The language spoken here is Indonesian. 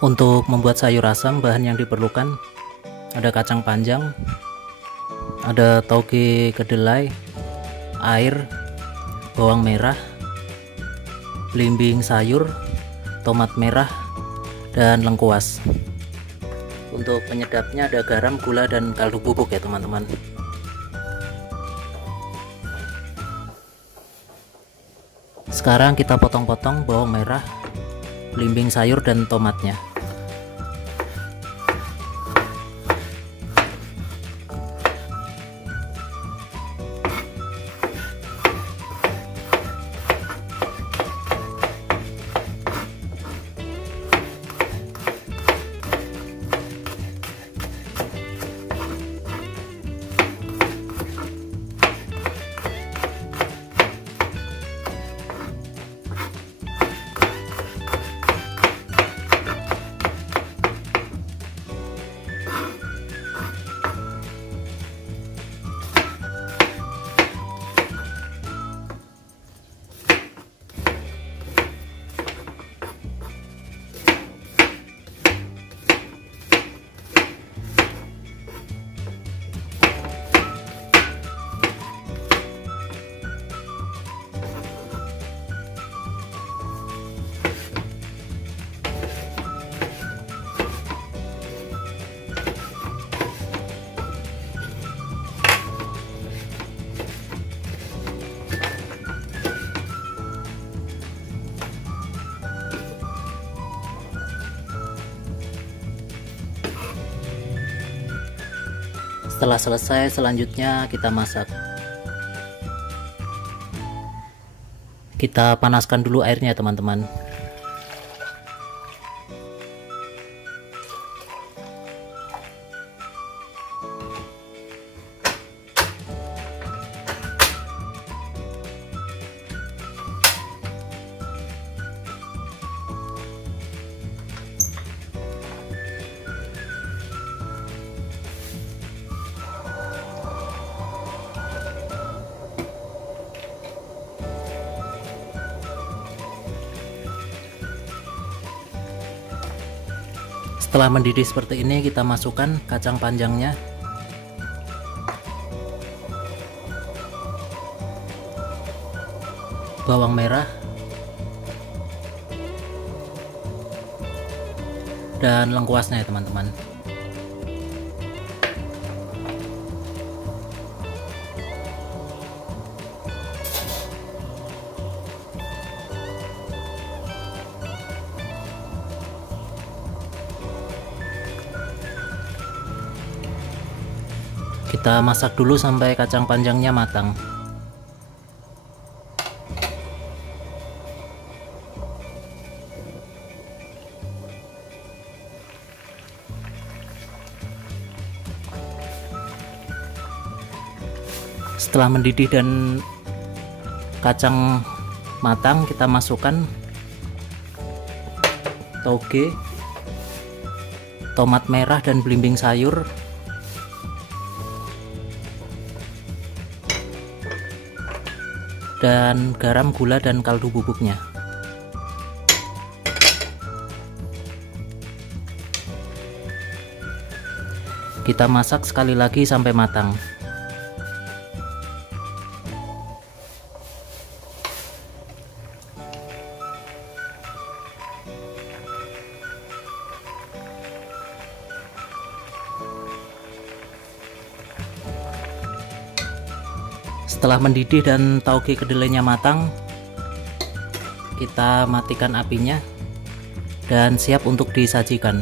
Untuk membuat sayur asam, bahan yang diperlukan ada kacang panjang, ada toge kedelai, air, bawang merah, belimbing sayur, tomat merah, dan lengkuas. Untuk penyedapnya ada garam, gula, dan kaldu bubuk ya teman-teman. Sekarang kita potong-potong bawang merah, belimbing sayur, dan tomatnya. Setelah selesai, selanjutnya kita masak. Kita panaskan dulu airnya teman-teman. Setelah mendidih seperti ini, kita masukkan kacang panjangnya, bawang merah, dan lengkuasnya ya teman-teman. Kita masak dulu sampai kacang panjangnya matang. Setelah mendidih dan kacang matang, kita masukkan toge, tomat merah, dan belimbing sayur, dan garam, gula, dan kaldu bubuknya. Kita masak sekali lagi sampai matang. Setelah mendidih dan tauge kedelainya matang, kita matikan apinya dan siap untuk disajikan.